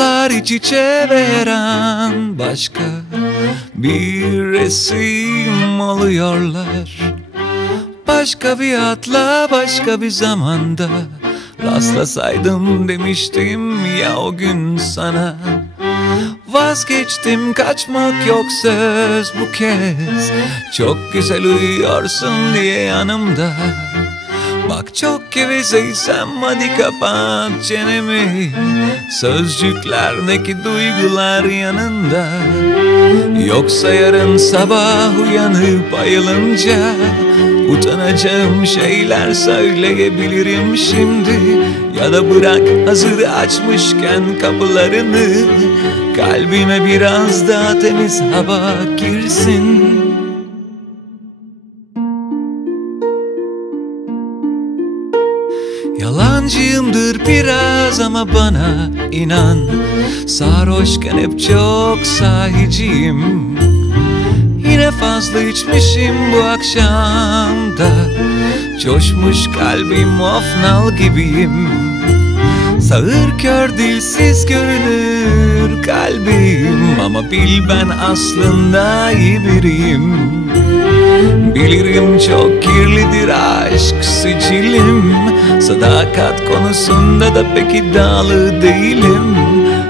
Bulutlar iç içe veren başka bir resim oluyorlar Başka bir atla başka bir zamanda Rastlasaydım demiştim ya o gün sana. Vazgeçtim kaçmak yok söz bu kez. Çok güzel uyuyorsun diye yanımda Bak çok gevezeysem hadi kapat çenemi. Sözcükler ne ki duygular yanında. Yoksa yarın sabah uyanıp ayılınca Utanacağım şeyler söyleyebilirim şimdi. Ya da bırak hazır açmışken kapılarını Kalbime biraz daha temiz hava girsin Yalancıyımdır biraz ama bana inan. Sarhoşken hep çok sahiciyim. Yine fazla içmişim bu akşam da Coşmuş kalbim of nal gibiyim. Sağır kör dilsiz görünür kalbim. Ama bil ben aslında iyi biriyim. Bilirim çok kirlidir aşk sicilim Sadakat konusunda da pek iddialı değilim.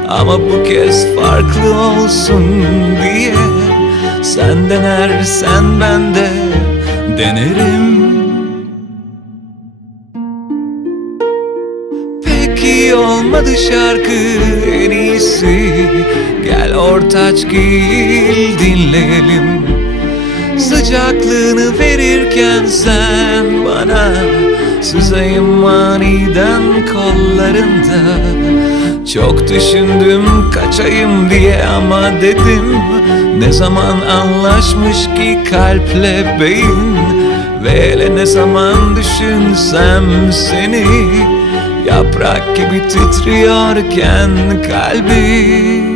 Ama bu kez farklı olsun diye. Sen denersen ben de denerim. Peki olmadı şarkı en iyisi. Gel ortaç gil dinleyelim Sıcaklığını verirken sen bana Sızayım aniden kollarında Çok düşündüm kaçayım diye ama dedim Ne zaman anlaşmış ki kalple beyin? Ve hele ne zaman düşünsem seni? Yaprak gibi titriyorken kalbim